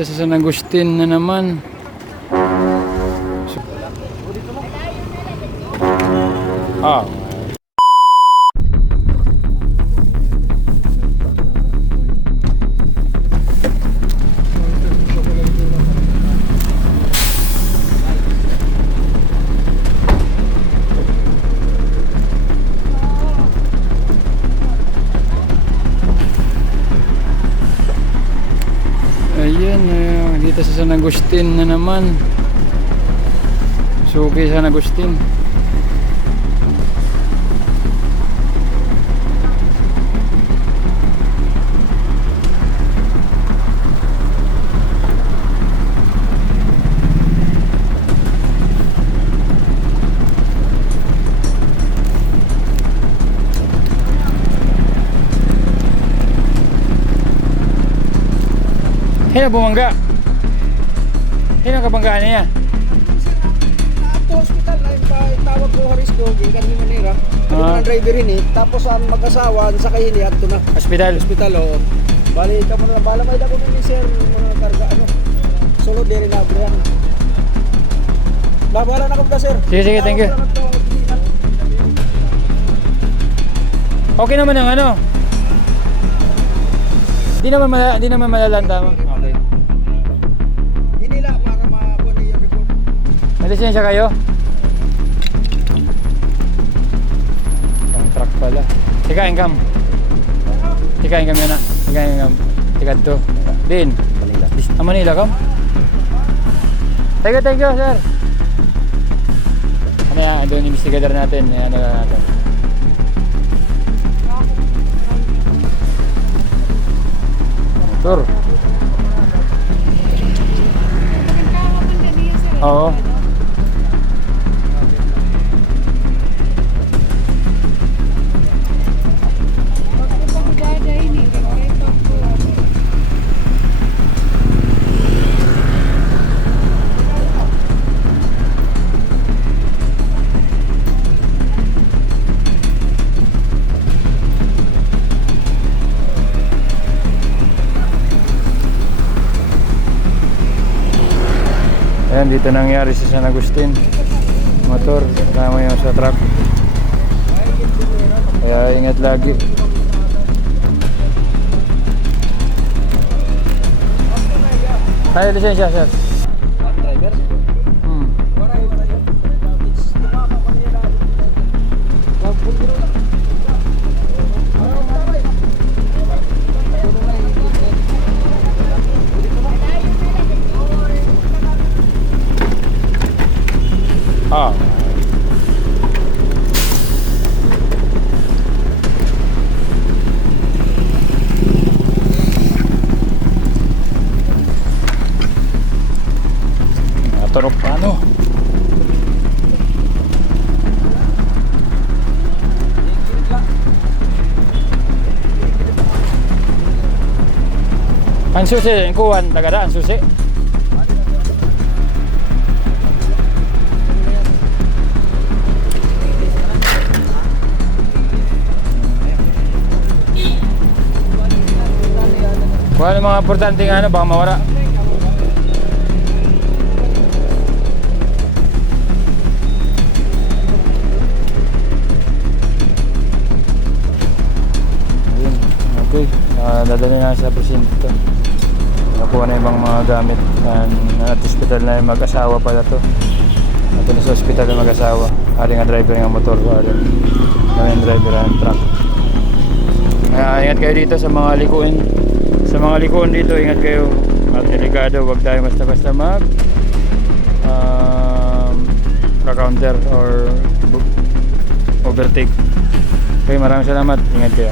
Sa San Agustin na naman. Ah. Ayan, dito sa San Agustin na naman. Suki San Agustin. Hina bumangga. Hina kabanggaan niya. Ato hospital na yung tawag ko Harisco, gikan ni Manira. Ano ang driver ini, tapos ang mag-asawa sa kay ini adto na. Hospital. Hospital o. Bali ka mo na bala may dako ni sir mga karga ano. Solo diri na brian. Nabala na ko ba sir? Sige, thank you. Okay naman ang ano. Di naman malalanta mo. Okay. Hinila para ma-kuha yung report. May lisensya kayo? Pang truck pala. Tika, income. Tika, income yun na. Tika, income. Tika to. Din. Manila. Manila, kam? Thank you, sir. Ano yan? Doon investigator natin. Ano natin? Tur. Oo. Ayan, dito nangyari sa San Agustin. Motor, kasama yung sa truck. Kaya ingat lagi. Tayo lisensya, sir. Driver? Ah. Naturok pa ano? Ang susi, ang kuwan, tagada, ang susi. Kung ano mga importante nga ano, baka mawala. Ayun, okay. Dadali na sa presinto ito. Nakuha na yung mga gamit. At hospital na yung mag-asawa pala to. Ito na sa hospital yung mag-asawa. Hari nga driver ng motor. Kami yung driver ng truck. Kaya ingat kayo dito sa mga likuin. Sa mga likuan dito, ingat kayo at delikado, huwag tayo basta-basta mag counter or overtake. Okay, maraming salamat, ingat kayo.